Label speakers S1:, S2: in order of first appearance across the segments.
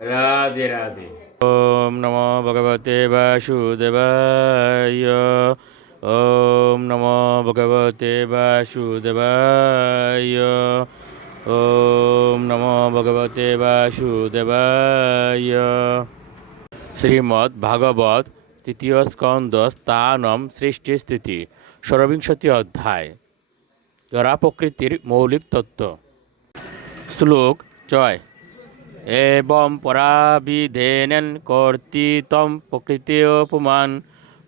S1: রাধে রাধে।
S2: ওম নমো ভগবতে বাসুদেবায়। ওম নমো ভগবতে বাসুদেবায়। ওম নমো ভগবতে বাসুদেবায়। শ্রীমদ্ ভাগবত তৃতীয় স্কন্দ স্থানম সৃষ্টি স্থিতি, ষড়বিংশতি অধ্যায়। জরা প্রকৃতির মৌলিক তত্ত্ব। শ্লোক ছয়। এবং পরাবিধেনেন কর্তৃতম প্রকৃতিপমান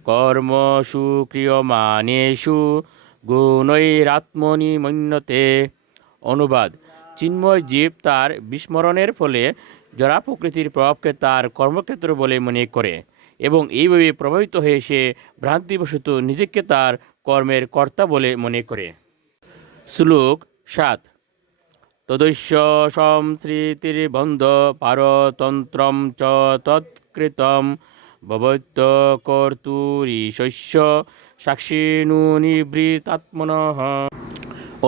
S2: কর্মসু ক্রিয়মাণেষু গুণৈরাত্মনি মন্যতে অনুবাদ চিন্ময় জীব তার বিস্মরণের ফলে জরা প্রকৃতির প্রভাবকে তার কর্মক্ষেত্র বলে মনে করে এবং এইভাবে প্রভাবিত হয়ে সে ভ্রান্তিবশত নিজেকে তার কর্মের কর্তা বলে মনে করে। শ্লোক সাত। তদস্য সংস্মৃতির্বন্ধ পারতন্ত্রম চ তৎকৃতম ভবত্য কর্তুরীশস্য সাক্ষিণু নিবৃতাত্মন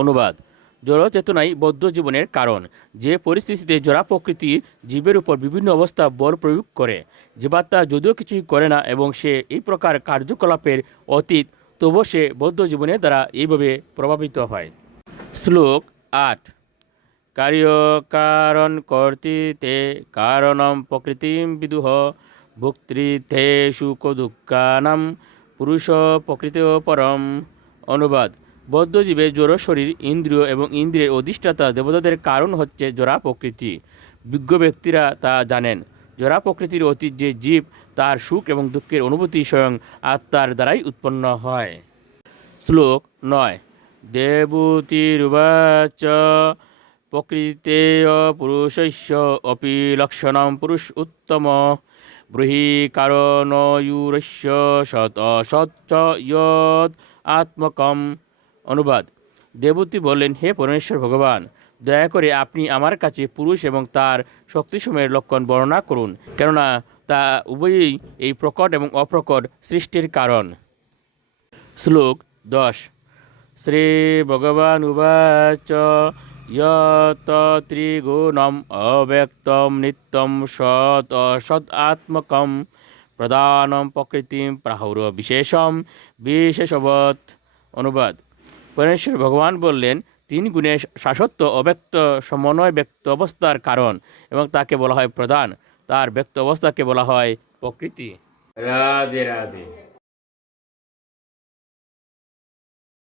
S2: অনুবাদ। জড় চেতনাই বৌদ্ধ জীবনের কারণ। যে পরিস্থিতিতে জড়া প্রকৃতি জীবের উপর বিভিন্ন অবস্থা বল প্রয়োগ করে জীবাত্মা যদিও কিছুই করে না এবং সে এই প্রকার কার্যকলাপের অতীত, তবুও সে বৌদ্ধ জীবনের দ্বারা এইভাবে প্রভাবিত হয়। শ্লোক আট। কার্যকারণ কর্তৃতে কারণম প্রকৃতিম বিদুহ ভুক্তৃতে সুখ দুঃখানাম পুরুষ প্রকৃতিও পরম। অনুবাদ বদ্ধজীবের জোর শরীর, ইন্দ্রিয় এবং ইন্দ্রিয়ের অধিষ্ঠাতা দেবতাদের কারণ হচ্ছে জোড়া প্রকৃতি। বিজ্ঞ ব্যক্তিরা তা জানেন। জোড়া প্রকৃতির অতীত যে জীব, তার সুখ এবং দুঃখের অনুভূতি স্বয়ং আত্মার দ্বারাই উৎপন্ন হয়। শ্লোক নয়, দেবতীরুবাচ প্রকৃতেয় পুরুষস্য অপি লক্ষণম পুরুষ উত্তম। ব্রূহি কারণয়ুরস্য সৎ অসৎ যৎ আত্মকম। অনুবাদ। দেবতী বললেন, হে পরমেশ্বর ভগবান, দয়া করে আপনি আমার কাছে পুরুষ এবং তার শক্তিসমূহের লক্ষণ বর্ণনা করুন, কেননা তা উভয়ই এই প্রকট এবং অপ্রকট সৃষ্টির কারণ। শ্লোক দশ। শ্রী ভগবান উবাচ ত্রিগুণম অব্যক্তম নিত্যম সৎ অসৎ আত্মকম প্রধানম প্রকৃতিম প্রাহুর বিশেষম বিশেষবৎ অনুবাদ পরমেশ্বর ভগবান বললেন তিন গুণে শাসত্ব অব্যক্ত সমন্বয় ব্যক্ত অবস্থার কারণ এবং তাকে বলা হয় প্রধান তার ব্যক্ত অবস্থাকে বলা হয় প্রকৃতি
S1: রাধে রাধে